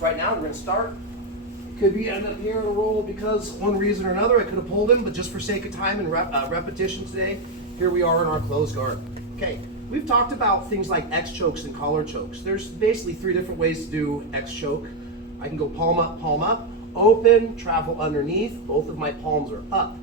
Right now, we're going to start. Could be end up here in a roll because one reason or another I could have pulled him, but just for sake of time and repetition today, here we are in our closed guard. Okay, we've talked about things like X chokes and collar chokes. There's basically 3 different ways to do X choke. I can go palm up, open, travel underneath. Both of my palms are up.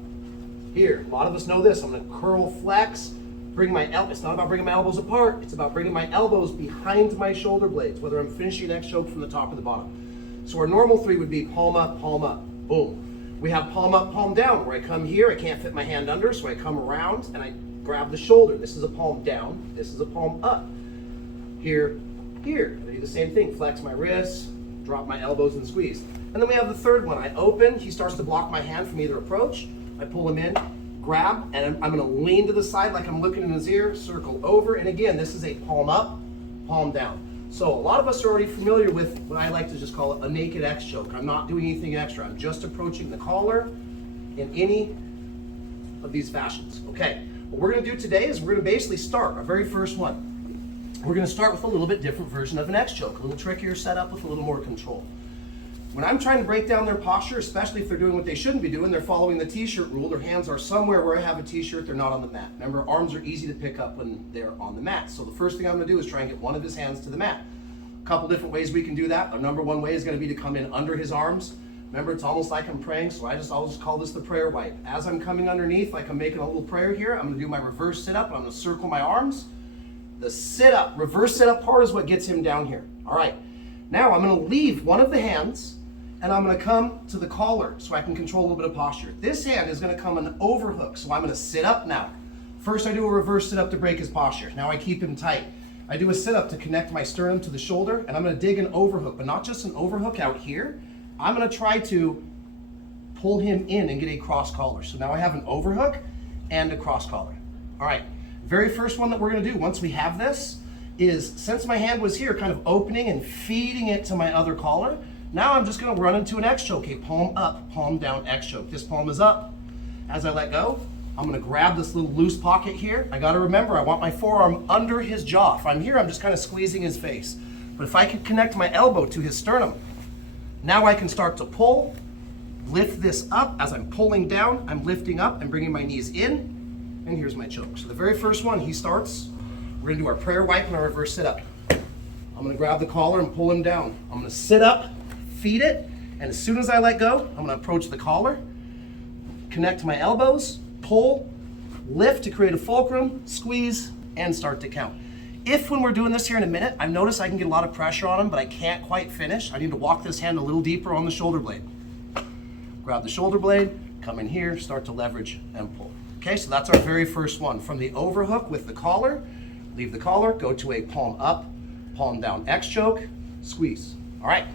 Here, a lot of us know this. I'm going to curl flex, bring my elbows. It's not about bringing my elbows apart. It's about bringing my elbows behind my shoulder blades, whether I'm finishing X choke from the top or the bottom. So our normal 3 would be palm up, boom. We have palm up, palm down, where I come here, I can't fit my hand under, so I come around and I grab the shoulder. This is a palm down, this is a palm up. Here, here. I do the same thing, flex my wrists, drop my elbows and squeeze. And then we have the 3rd one. I open, he starts to block my hand from either approach. I pull him in, grab, and I'm gonna lean to the side like I'm looking in his ear, circle over, and again, this is a palm up, palm down. So a lot of us are already familiar with what I like to just call it a naked X choke. I'm not doing anything extra. I'm just approaching the collar in any of these fashions. Okay, what we're gonna do today is we're gonna basically start our very first one. We're gonna start with a little bit different version of an X choke, a little trickier setup with a little more control. When I'm trying to break down their posture, especially if they're doing what they shouldn't be doing, they're following the t-shirt rule, their hands are somewhere where I have a t-shirt, they're not on the mat. Remember, arms are easy to pick up when they're on the mat. So the first thing I'm gonna do is try and get one of his hands to the mat. A couple different ways we can do that. Our number 1 way is gonna be to come in under his arms. Remember, it's almost like I'm praying, so I'll just call this the prayer wipe. As I'm coming underneath, like I'm making a little prayer here, I'm gonna do my reverse sit-up, I'm gonna circle my arms. The sit-up, reverse sit-up part is what gets him down here. All right, now I'm gonna leave one of the hands and I'm gonna come to the collar so I can control a little bit of posture. This hand is gonna come an overhook, so I'm gonna sit up now. First I do a reverse sit-up to break his posture. Now I keep him tight. I do a sit-up to connect my sternum to the shoulder, and I'm gonna dig an overhook, but not just an overhook out here. I'm gonna try to pull him in and get a cross collar. So now I have an overhook and a cross collar. All right, very first one that we're gonna do once we have this is, since my hand was here kind of opening and feeding it to my other collar, now I'm just gonna run into an X choke, a palm up, palm down X choke. This palm is up. As I let go, I'm gonna grab this little loose pocket here. I gotta remember, I want my forearm under his jaw. If I'm here, I'm just kind of squeezing his face. But if I can connect my elbow to his sternum, now I can start to pull, lift this up. As I'm pulling down, I'm lifting up and bringing my knees in, and here's my choke. So the very first one, he starts, we're gonna do our prayer wipe and our reverse sit up. I'm gonna grab the collar and pull him down. I'm gonna sit up, feed it, and as soon as I let go, I'm gonna approach the collar, connect my elbows, pull, lift to create a fulcrum, squeeze, and start to count. If when we're doing this here in a minute, I've noticed I can get a lot of pressure on him, but I can't quite finish, I need to walk this hand a little deeper on the shoulder blade. Grab the shoulder blade, come in here, start to leverage and pull. Okay, so that's our very first one. From the overhook with the collar, leave the collar, go to a palm up, palm down X choke, squeeze. All right.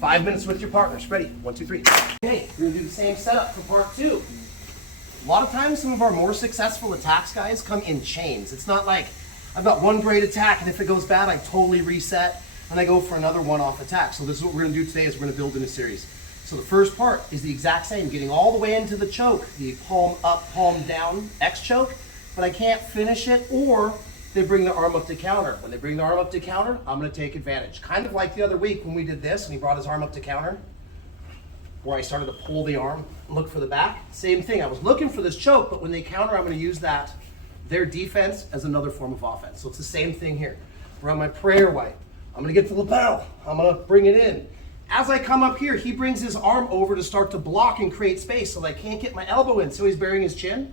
5 minutes with your partners. Ready? 1, 2, 3. Okay, we're gonna do the same setup for part 2. A lot of times, some of our more successful attacks, guys, come in chains. It's not like I've got one great attack, and if it goes bad, I totally reset, and I go for another one-off attack. So this is what we're gonna do today, is we're gonna build in a series. So the first part is the exact same, getting all the way into the choke, the palm up, palm down X choke, but I can't finish it, or they bring the arm up to counter. When they bring the arm up to counter, I'm gonna take advantage. Kind of like the other week when we did this and he brought his arm up to counter, where I started to pull the arm, look for the back. Same thing, I was looking for this choke, but when they counter, I'm gonna use their defense as another form of offense. So it's the same thing here. We're on my prayer wipe. I'm gonna get the lapel, I'm gonna bring it in. As I come up here, he brings his arm over to start to block and create space so that I can't get my elbow in, so he's burying his chin.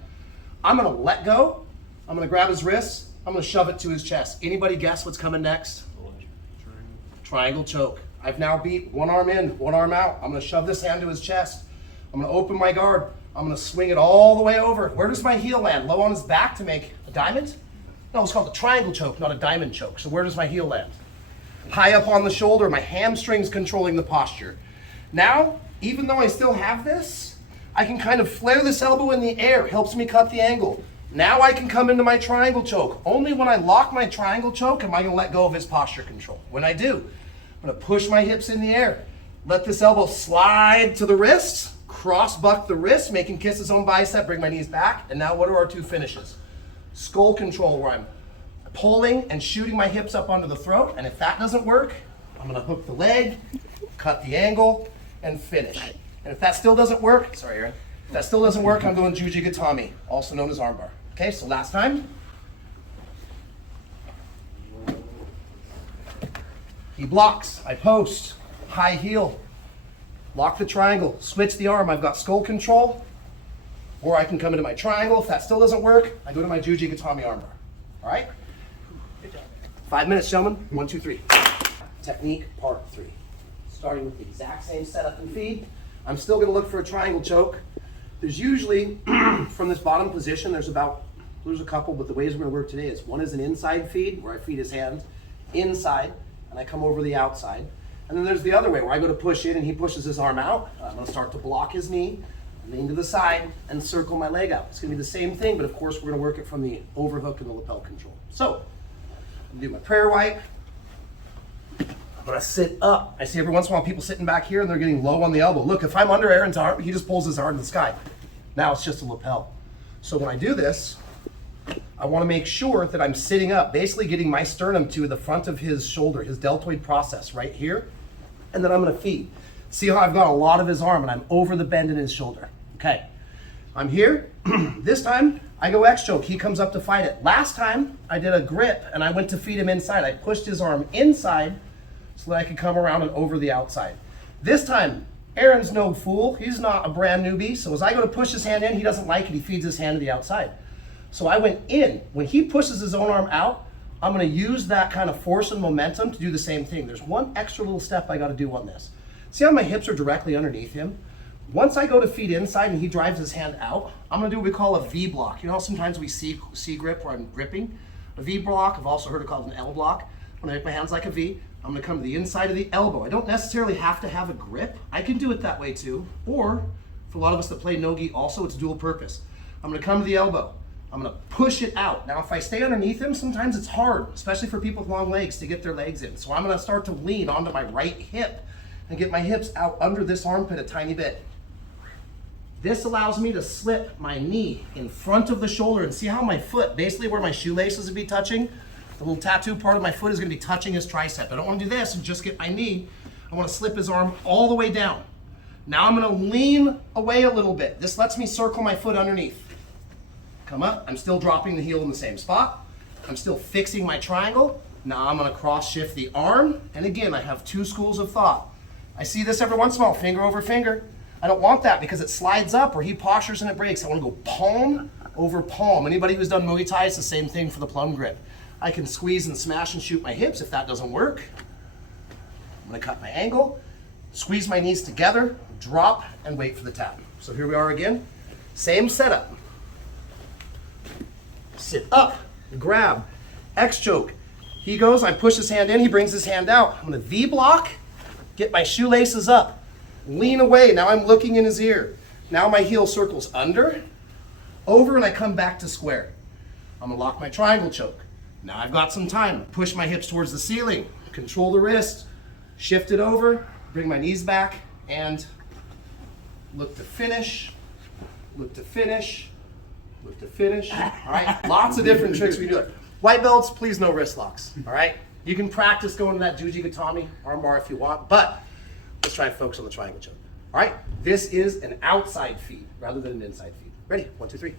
I'm gonna let go, I'm gonna grab his wrists, I'm gonna shove it to his chest. Anybody guess what's coming next? Triangle choke. I've now beat one arm in, one arm out. I'm gonna shove this hand to his chest. I'm gonna open my guard. I'm gonna swing it all the way over. Where does my heel land? Low on his back to make a diamond? No, it's called a triangle choke, not a diamond choke. So where does my heel land? High up on the shoulder, my hamstrings controlling the posture. Now, even though I still have this, I can kind of flare this elbow in the air, helps me cut the angle. Now I can come into my triangle choke. Only when I lock my triangle choke am I gonna let go of his posture control. When I do, I'm gonna push my hips in the air, let this elbow slide to the wrists, cross buck the wrist, make him kiss his own bicep, bring my knees back, and now what are our 2 finishes? Skull control, where I'm pulling and shooting my hips up onto the throat, and if that doesn't work, I'm gonna hook the leg, cut the angle, and finish. And if that still doesn't work, sorry Aaron, if that still doesn't work, I'm going Jujigatami, also known as armbar. Okay, so last time. He blocks, I post, high heel, lock the triangle, switch the arm. I've got skull control, or I can come into my triangle. If that still doesn't work, I go to my Jujigatami armbar. All right? 5 minutes, gentlemen. 1, 2, 3. Technique part 3. Starting with the exact same setup and feed. I'm still going to look for a triangle choke. There's usually, from this bottom position, there's a couple, but the ways we're going to work today is one is an inside feed, where I feed his hands inside, and I come over the outside. And then there's the other way, where I go to push in and he pushes his arm out. I'm going to start to block his knee, lean to the side, and circle my leg out. It's going to be the same thing, but of course we're going to work it from the overhook and the lapel control. So, I'm going to do my prayer wipe. I'm going to sit up. I see every once in a while people sitting back here and they're getting low on the elbow. Look, if I'm under Aaron's arm, he just pulls his arm to the sky. Now it's just a lapel. So when I do this, I want to make sure that I'm sitting up, basically getting my sternum to the front of his shoulder, his deltoid process right here, and then I'm going to feed. See how I've got a lot of his arm and I'm over the bend in his shoulder. Okay, I'm here. This time I go X choke. He comes up to fight it. Last time I did a grip and I went to feed him inside. I pushed his arm inside so that I could come around and over the outside. This time, Aaron's no fool. He's not a brand newbie. So as I go to push his hand in, he doesn't like it. He feeds his hand to the outside. So I went in. When he pushes his own arm out, I'm going to use that kind of force and momentum to do the same thing. There's one extra little step I got to do on this. See how my hips are directly underneath him? Once I go to feed inside and he drives his hand out, I'm going to do what we call a V block. You know how sometimes we C grip where I'm gripping? A V block, I've also heard it called an L block. When I make my hands like a V, I'm going to come to the inside of the elbow. I don't necessarily have to have a grip. I can do it that way too. Or, for a lot of us that play no-gi also, it's dual purpose. I'm going to come to the elbow. I'm going to push it out. Now, if I stay underneath him, sometimes it's hard, especially for people with long legs, to get their legs in. So I'm going to start to lean onto my right hip and get my hips out under this armpit a tiny bit. This allows me to slip my knee in front of the shoulder and see how my foot, basically where my shoelaces would be touching, the little tattoo part of my foot is going to be touching his tricep. I don't want to do this and just get my knee. I want to slip his arm all the way down. Now I'm going to lean away a little bit. This lets me circle my foot underneath. Come up. I'm still dropping the heel in the same spot. I'm still fixing my triangle. Now I'm going to cross shift the arm. And again, I have two schools of thought. I see this every once in a while, finger over finger. I don't want that because it slides up or he postures and it breaks. I want to go palm over palm. Anybody who's done Muay Thai, it's the same thing for the plum grip. I can squeeze and smash and shoot my hips if that doesn't work. I'm going to cut my angle, squeeze my knees together, drop, and wait for the tap. So here we are again. Same setup. Sit up, grab, X choke. He goes, I push his hand in, he brings his hand out. I'm going to V block, get my shoelaces up, lean away. Now I'm looking in his ear. Now my heel circles under, over, and I come back to square. I'm going to lock my triangle choke. Now I've got some time. Push my hips towards the ceiling, control the wrist, shift it over, bring my knees back, and look to finish, look to finish, look to finish. All right, lots of different tricks we do it. White belts, please no wrist locks, all right? You can practice going to that Jujigatami armbar if you want, but let's try and focus on the triangle choke. All right, this is an outside feed rather than an inside feed. Ready? 1, 2, 3.